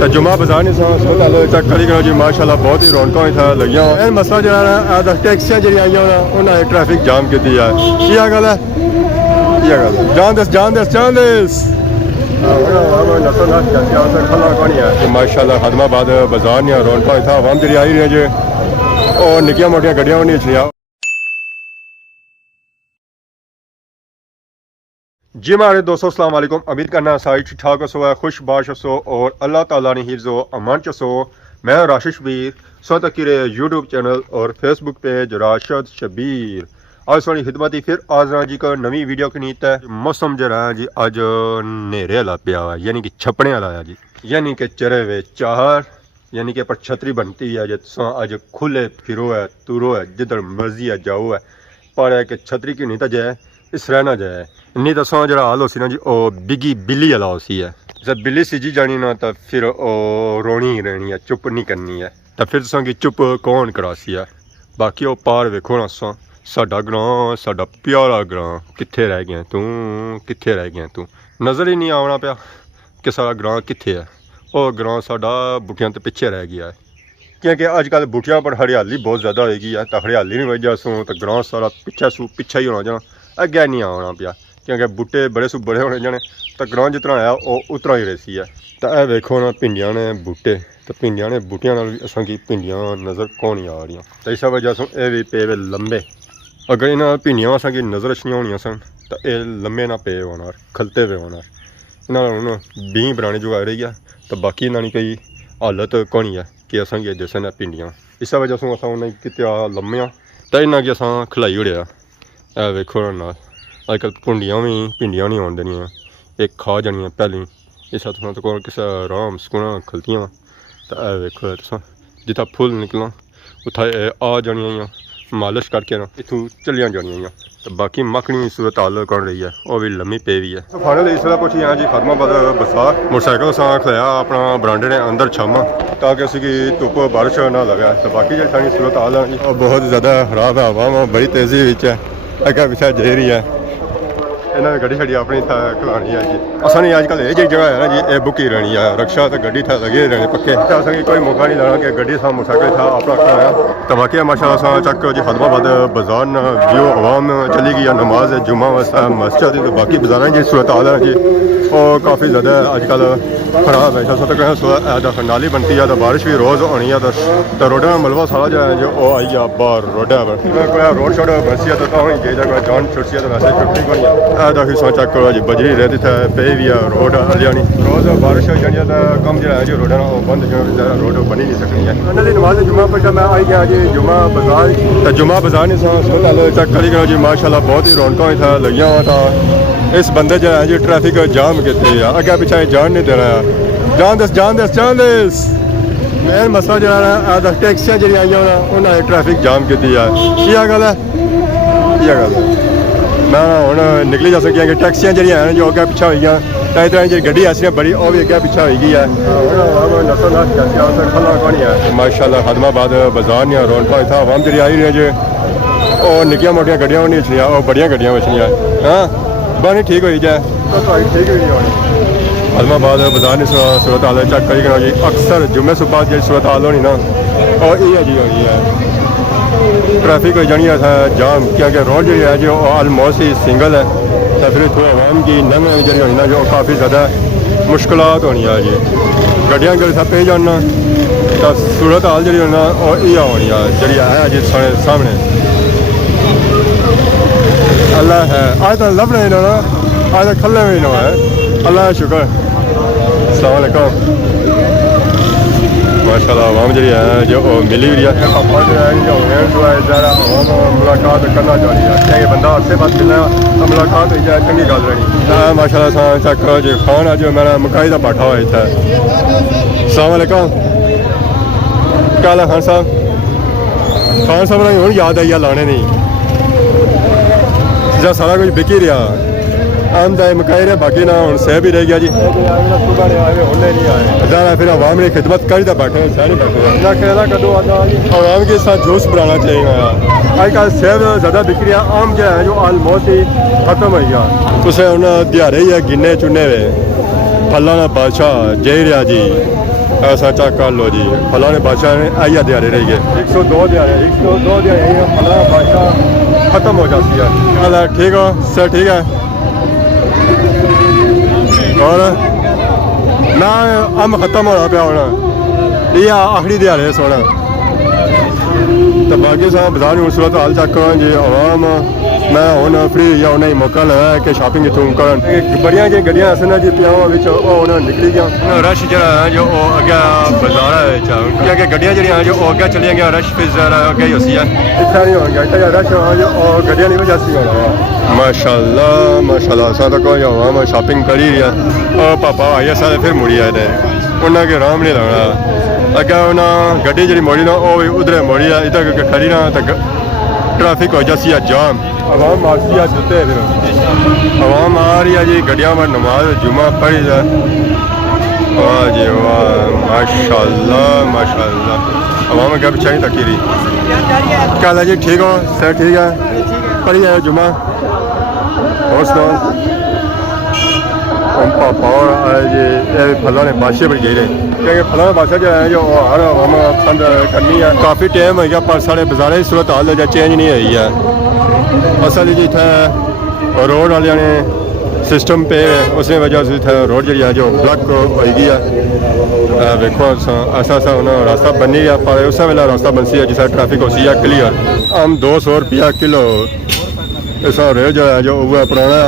तो जुमा बाजार नहीं सो चेक करी करो जी माशाल्लाह बहुत ही रौनक था लगियां एन मसला जो टैक्सियां जी आई उन्होंने ट्रैफिक जाम की है क्या गल है जान दस माशाल्लाह खदमाबाद बाजार नहीं रौनक था आवाम जी आई रही है और निक्किया मोटिया गड्डियां नहीं छिया जी हमारे दोस्तों अस्सलाम वालेकुम उम्मीद करना सारी ठीक ठाक सो है खुश बाश सो और अल्लाह ताला ने हिफ्ज़ो अमान सो मैं राशिद शबीर सो तक यूट्यूब चैनल और फेसबुक पेज राशिद शबीर आज सोनी खिदमत ही फिर आज जी को नवी वीडियो की नीत है मौसम जो है जी अज नेरे वाला पिया हुआ यानी कि छपने वाला है जी यानी कि चरे वे चार यानी कि पर छतरी बनती है जो अज खुले फिरो है तुरो है जिधर मर्जी है जाओ है पर है कि छतरी की नहीं तो जाए इस रहना जाए नहीं तो सौ जो हाल हो सी ना जी बिगी बिल्ली वाला होसी है जब बिल्ली सीजी जानी ना तो फिर रोनी ही रहनी है चुप नहीं करनी है तो फिर तुसा की चुप कौन करासी है बाकी वो पार वेखो ना साडा ग्रां साडा प्यारा ग्रां कित्थे रह गया तू कित्थे रह गया तू नज़र ही नहीं आना पाया कि सारा ग्रां कित्थे है और ग्रां साडा बूटियां तो पिछे रह गया है क्योंकि अजकल बूटियां पर हरियाली बहुत ज़्यादा होगी है तो हरियाली की वजह से तो ग्रां सारा पिछा ही होना जाना अगे नहीं आना पिया क्योंकि बूटे बड़े सू बड़े होने जाने तो ग्रां जितना आया वो उतना ही रही है तो यह वेखो ना भिंडियां ने बूटे तो भिंडियां ने बूटियां असा की भिंडियां नज़र कौन नहीं आ रही तो इस वजह से यह भी पे वे लंबे अगर इन्होंने भिंडियां असा की नज़र अच्छी होनी सन तो यह लंबे ना पे होना खलते पे होना इन्होंने बीं बनाने जो आ रही है तो बाकी इन्होंने कोई हालत कौन है कि असा की जैसे ने भिंडियां इस वजह से असा उन्हें कित्या लम्मिया तो इन्हें कि असा खिलाई उड़िया यह वेखो ना अजकल भिंडियां नहीं आन देनियां एक खा जानियां पहली इस तो कौन किस आराम सुकूना खलतियां तो यह वेखो तुस जितना फुल निकला उत्थे आ जानियां मालिश करके ना इतों चलिया जानियां तो बाकी मक्खनी सूरत हाल कर रही है वह भी लम्मी पे भी है फाइनल इस वेला पहुंची हाँ जी खदमाबाद बसार मोटरसाइकिल सा खलाया अपना बरांडे ने अंदर छामा ताकि उसकी धुप बारिश ना लगे तो बाकी जो सारी सूरत हाल है जी बहुत ज़्यादा खराब है हवा बड़ी तेज़ी अगर पिछा जा रही है इन्होंने गड्डी शड्डी अपनी खिलानी है जी असा नहीं अजकल ये जगह है ना जी ये बुकी रहनी है रक्षा तो गड्डी था लगे रहने पक्के तो असा कोई मौका नहीं लाना कि गड्डी था मोटरसाइकिल था अपना खिलाया तो बाकी माशाल्लाह चक जी खदमाबाद बाजार व्यू आवाम चली गई है नमाज जुम्मा वास्ते मस्जिद तो बाकी बाजार जी सूरत हाल है जी और काफ़ी ज़्यादा अजकल खराब है जैसा तो नाली बनती है तो बारिश भी रोज़ होनी है तो रोड में मलबा सारा जो है जो आई गया बाहर रोड पर रोड शोड बरसी है तो ही गई जान छुट्टी है तो वैसे छुट्टी को नहीं हिस्सा चेक करो जी बजरी रहती थे पे भी है रोड हरियाणी रोज़ बारिश हो जानी है तो कम जो है जो रोड वो बंद जो रोड बनी नहीं सकनी है नमाज जुम्मा पर जब मैं आई गया जी जुम्मा बाजार तो जुम्मा बाजार नहीं चेक करी करो जी माशाल्लाह बहुत ही रौनक था लगिया हुआ था इस बंदे जो है जी ट्रैफिक जाम की अगे पिछा जान नहीं देना जान दस मेन मसला जो है टैक्सियां जी आई उन्होंने ट्रैफिक जाम की है क्या गल है मैं हूँ निकली जा सकिया कि टैक्सियां जी हैं जो अगे पिछा हुई तरह तरह की गड्डी ऐसी बड़ी वह भी अगे पिछा हुई है माशाल्लाह खदमाबाद बाजार नहीं रौनक था आवाम जी आई रही है जी और निक्किया मोटिया गड्डियां नहीं बचनिया और बड़िया गड्डियां बचनिया हाँ बनी ठीक हो जाए ठीक भी नहीं होनी खदमाबाद बाजार ने सूरत हाल चेक करी करो जी अक्सर जुम्मे सुबह जी सूरत हाल होनी ना और ये जी होनी है ट्रैफिक हो जानी है जाम क्योंकि रोड जी है जो ऑलमोस्ट ही सिंगल है तो फिर थोड़ा आवाम की लंघने जी होनी ना जो काफ़ी ज़्यादा मुश्किलात होनी है जी गड्डियां जब पे जाना तो सूरत हाल जी होना और ये होनी है जी है जी सामने अल्लाह है आज तो लब नहीं ना आज तो खल्ले में ही ना है अल्लाह शुक्र अस्सलाम वालेकुम माशाल्लाह आवाम जी है जो मिली हुई है मुलाकात करना चाह रही है क्योंकि बंदा अच्छे पास मिलना तो मुलाकात हुई जाए चंगी गल रही माशाल्लाह चेक करो जी खान अज मेरा मकाई का बैठा हुआ इतना अस्सलाम वालेकुम क्या हाल है खान साहब ने हूँ याद आई है लाने नहीं जब सारा कुछ बिकी रहा आमदाई मकाई रहे बाकी ना हूँ सह भी रह गया जी ज़्यादा फिर आवाम ने खिदमत कर बैठे सारे बैठे आवाम के साथ जूस बनाना चाहिए अजकल सेब ज़्यादा बिक रहा आम जो है जो ऑलमोस्ट ही खत्म हो गया तुसें हूँ दिहाड़े ही है गिने चुने वे फलों का बादशाह जय रहा जी ऐसा चेक कर लो जी फलाने बादशाह ने आइया दिहाड़े रह गए 102 दिहाड़े 102 दिहाड़े फलाना बादशाह खत्म हो जाती है चल ठीक हो सर ठीक है और ना अम खत्म होना पाया होना ये आखिरी दिहाड़े सोना तो बाकी साहब बाजार में सूरत हाल चेक करो जी आवाम मैं हूँ फ्री या उन्हें मौका लगा कि शॉपिंग इतों कर बड़िया जी गड्डियां असन जी पियावां निकली गया रश जो जो अगे बाजार है कि गड्डियां जो अगे चलिया गया रश फिर अगे ही होसी है इतना नहीं होगा इतना रश जो गड्डियां नहीं वजह होना माशाल्लाह माशाल्लाह असा तो कोई आवाम शॉपिंग करी है और पापा आइए सारे फिर मुड़ी आए थे उन्हें के आराम नहीं लगना अगे उन्हें गड्डी जी मोड़ी ना वो उधर मोड़ी है इधर खड़ी ना तो ट्रैफिक हो जाती है जाम आवाम आती है जुते फिर आवाम आ रही है जी गड्डियां में नमाज जुमा पढ़ी जाए वाह जी वाह माशाल्लाह माशाल्लाह आवाम क्या पिछाई तकी रही क्या है जी ठीक हो सर ठीक है पढ़ी जाए जुमा और सुनाओ पापा और जी फलों ने बादशाह पर गए क्योंकि फलाना बादशाह जो है जो हर आवाम पसंद करनी है काफ़ी टाइम हो गया पर साढ़े बाजार की सूरत हाल चेंज नहीं हुई है असल जी इतना रोड वाले ने सिस्टम पे उस वजह से इतना रोड जी है जो ब्लॉक हो गई है देखो ऐसा ऐसा उन्हें रास्ता बनी गया पर उस वेला रास्ता बनसी है जिस ट्रैफिक होती है क्लीयर हम 200 रुपया किलो ऐसा रेट जो है जो वो पुराना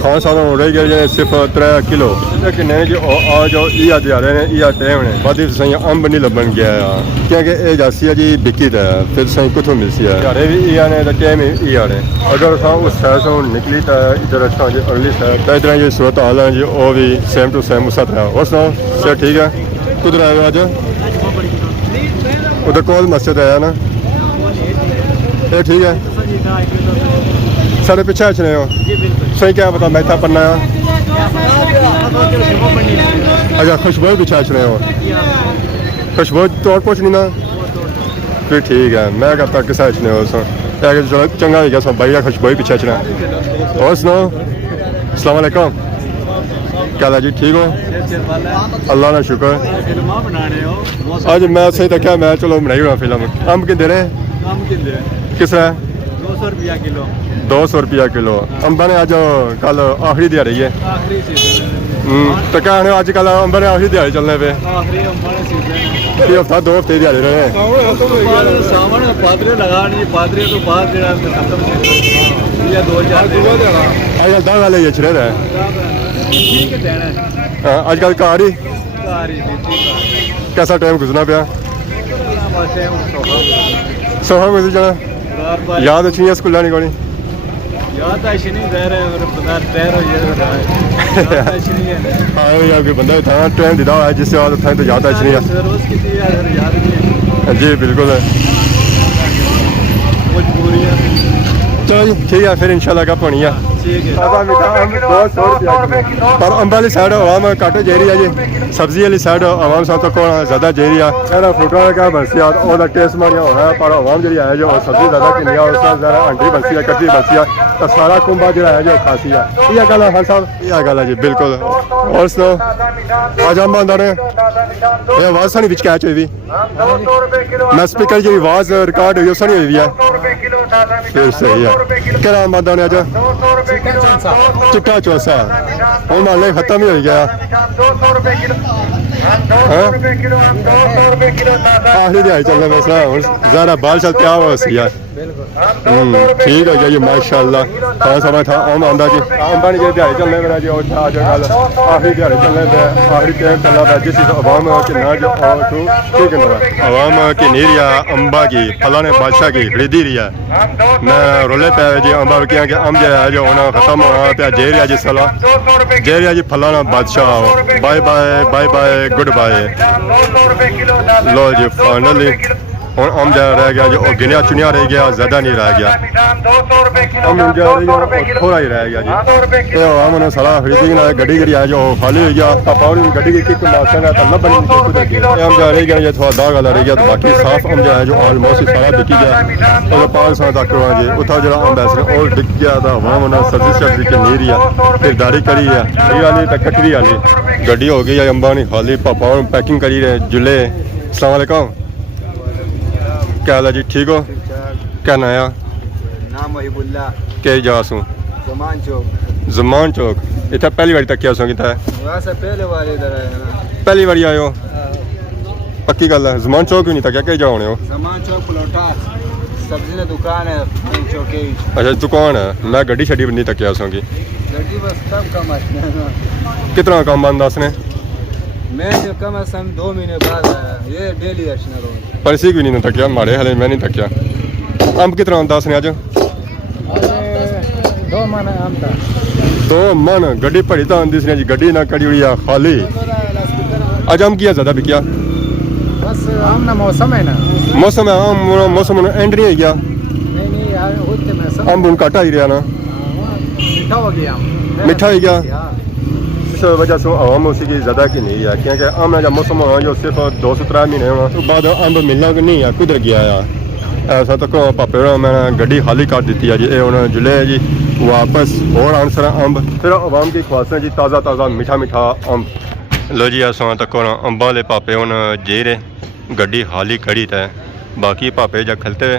खान सालों रह गए सिर्फ 3 किलो लेकिन नहीं जो आज इया दिहाड़े ने इया टाइम ने बादी सही अंब नहीं लभन गया क्योंकि ये जासी है जी बिकी है फिर सही कुछ मिलसी है दिहाड़े भी इया ने तो टाइम इया ने अगर उस साइड से निकली तो इधर अच्छा जी अगली साइड तो इधर जी सूरत हाल है जी वो भी सेम टू सेम उस तरह और सुनाओ सर ठीक है कुधर आए आज उधर कोल मस्जिद आया ना ये ठीक है साढ़े पीछे अच्छे हो सही क्या पता मैं था पढ़ना अच्छा खुशबू पीछे अच्छे हो खुशबू तो और कुछ नहीं ना फिर ठीक है मैं कहता किसा अच्छे हो चलो चंगा हो गया सब भाई खुशबू पीछे अच्छना और सुनो अस्सलाम वालेकुम क्या हाल जी ठीक हो अल्लाह ना शुक्र आज मैं सही तक मैं चलो बनाई हुआ फिल्म अम्ब कि दे रहे किस तरह 200 रुपया किलो 200 रुपया किलो अंबा ने अज कल आखिरी दिहाड़ी है तो क्या अज कल अंबा ने आखिरी दिहाड़ी चलने पे हफ्ता 2 हफ्ते दिहाड़ी रहे अज वाले ये छड़े रहे अजकल घर ही कैसा टाइम गुजरना पाया सोहा गुजर जाना याद अच्छी है स्कूल नहीं कोनी याद अच्छी नहीं रह रहे और पता तैर हो हाँ यार बंदा था टाइम दिता है जिससे बाद था तो याद अच्छी नहीं है रोज की याद नहीं जी बिल्कुल मजबूरियां चलो जी ठीक है फिर इंशाल्लाह कब होनी है पर अंब वाली साइड आवाम घट जे रही है जी सब्जी वाली साइड आवाम सब तो ज़्यादा जे रही है फ्रूटा का क्या बनसी है टेस्ट मारिया होना है पर आवाम जी है जो सब्जी ज़्यादा किनी है उसका ज़्यादा अंडी बनसी है कट्टी बनसी है तो सारा कुंभा जो है जो खासी है यह गल है हाँ साहब यह गल है जी बिल्कुल और सुनो आज हम आंदा ने आवाज़ सानी बिच कैच हुई मैं स्पीकर जी आवाज़ रिकॉर्ड हुई सानी हुई है फिर सही है क्या आंदा ने अज चिट्टा चौसा हूँ मान लो खत्म ही हो गया आखिरी दिहाड़ी चलने में ज़्यादा बाल चल क्या हुआ सी यार ठीक है जी माशाल्लाह हाँ समय था आम आंदा जी अंबा नहीं दिहाड़ी चलने में जी आज कल आखिरी दिहाड़ी चलने में आखिरी टाइम चलना था जिस अवाम की ना जो ठीक है अवाम की नीर या अम्बा की फलाने बादशाह की खरीदी रही है मैं रोले पे जी अम्बा किया कि अम्ब जो है जो उन्हें खत्म होना पे जेरिया जी सलाह जेरिया जी फलाना बादशाह bye bye bye bye goodbye लो जी फाइनली ਹੁਣ ਅੰਬ ਜਿਹਾ ਰਹਿ ਗਿਆ ਜੋ ਗਿਣਿਆ ਚੁਣਿਆ ਰਹਿ ਗਿਆ, ਜ਼ਿਆਦਾ ਨਹੀਂ ਰਹਿ ਗਿਆ। ਅੰਬ ਜਿਹਾ ਰਹਿ ਗਿਆ ਥੋੜਾ ਹੀ ਰਹਿ ਗਿਆ ਜੀ। ਤੇ ਆਮ ਨੇ ਸਾਰਾ ਖਰੀਦੀ ਨਾ ਗੱਡੀ ਗੜੀ ਆ ਜੋ ਖਾਲੀ ਹੋ ਗਿਆ ਪਾਪਾ ਉਹਦੀ ਗੱਡੀ ਦੀ ਕਿੱਕ ਮਾਰਦਾ ਨਾ ਤਾਂ ਲੱਭਣੀ ਨਹੀਂ ਕੁਝ ਅੱਗੇ ਅੰਬ ਜਿਹਾ ਰਹਿ ਗਿਆ ਜੇ ਥੋੜਾ ਦਾਗ ਵਾਲਾ ਰਹਿ ਗਿਆ ਤੇ ਬਾਕੀ ਸਾਫ ਅੰਬ ਜਿਹਾ ਜੋ ਆਲਮੋਸਟ ਸਾਰਾ ਵਿਕ ਗਿਆ। ਉਹ 500 ਤੱਕ ਆ ਜੇ ਉੱਥਾ ਜਿਹੜਾ ਅੰਬ ਹੈ ਉਹ ਡਿੱਗ ਗਿਆ ਤਾਂ ਆਮ ਨੇ ਸਬਜ਼ੀ ਸਬਜ਼ੀ ਕੇ ਨੀਰੀ ਆ ਖਰੀਦਾਰੀ ਕਰੀ ਆ ਇਹ ਵਾਲੀ ਤਾਂ ਕੱਟਰੀ ਵਾਲੀ ਗੱਡੀ ਹੋ ਗਈ ਆ ਅੰਬਾਂ ਦੀ ਖਾਲੀ ਪਾਪਾ ਉਹ पैकिंग करी रहे जुले। अस्सलाम वालेकुम, क्या हाल है जी? ठीक हो? क्या नाया? नाम वहीबुल्ला क्या जासू? जमान चौक। जमान चौक इतना पहली बार तक क्या सो किता है? वहाँ से पहले वाले इधर आए ना। पहली बार आए हो? पक्की गल है। जमान चौक भी नहीं था क्या कहीं जाओ हो? जमान चौक पलोटा सब्जी की दुकान है चौके। अच्छा दुकान है, मैं गड्डी छड़ी भी नहीं तक क्या सोगी गड्डी बस कम कम आती कितना काम बंद दसने मैं जो कम से कम 2 महीने बाद आया ये डेली अचना रोज पर सी भी नहीं तकिया मारे हले मैं नहीं तकिया। अंब कितना दसने अज? 2 मन आम था 2 मन गड्डी भरी तो आंदी सी जी गड्डी ना कड़ी हुई है खाली। अज अंब किया ज्यादा बिकिया? बस आम ना मौसम है ना मौसम है आम मौसम एंड नहीं है गया नहीं यार होते मैं सब अंब घट ही रहा ना मीठा हो गया मीठा ही गया। इस वजह से आवाम उसकी ज़्यादा की नहीं है क्योंकि आम का मौसम है जो सिर्फ 2-3 महीने होना तो बाद अंब मिलना कि नहीं है कुधर गया है ऐसा तो पापे मैंने गड्डी खाली कर दी है जी ये जुले जी वापस और आंसर अंब फिर आवाम की ख्वाहिश जी ताज़ा ताज़ा मीठा मीठा अंब लो जी ऐसा तक अंबा वाले पापे हूँ जे रहे गड्डी खाली खड़ी है बाकी पापे जब खलते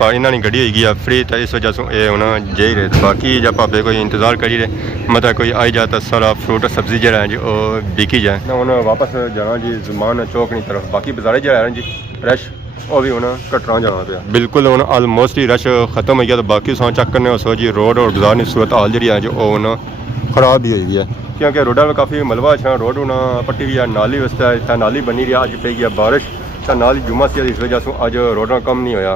पर इन्होंने गड्डी होगी है फ्री तो इस वजह से ये होना जे ही रहे बाकी जब पापे कोई इंतज़ार करी रहे मतलब कोई आई जाए तो सारा फ्रूट सब्जी जो है जी वो बिकी जाए ना उन्हें वापस जाना जी जमान चौक की तरफ बाकी बाजारे जो है जी रश वो भी उन्हें कटरा जाना पे बिल्कुल हूँ आलमोस्ट ही रश खत्म हो गया तो बाकी सौ चेक करने उस जी रोड और बाजार की सूरत हाल जी है जो वो खराब ही हुई है क्योंकि रोडा में काफ़ी मलबा अच्छा रोड होना पट्टी भी है नाली वास्ते इतना नाली बनी रही अज पे गया बारिश तो नाली जुम्मा सी इस वजह से अज रोड कम नहीं होया।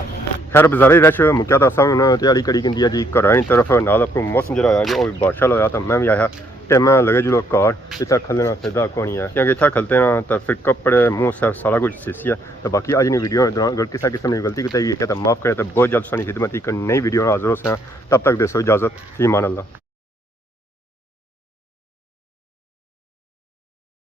खैर बाजारे रश मुक्या तो असा भी तैयारी करी की है जी घर की तरफ नाल अपना मौसम जो है वो बारिश होया तो मैं भी आया तो मैं लगे जुलो कार इतना खलना फायदा कोनी है क्योंकि इतना खलते ना तो फिर कपड़े मुँह सर सारा कुछ सीसी है तो बाकी अज की वीडियो अगर किसी किस्म की गलती की है तो माफ़ करे तो बहुत जल्द सोनी खिदमत एक नई वीडियो हाजिर हो तब तक दसो इजाज़त ईमान अल्लाह।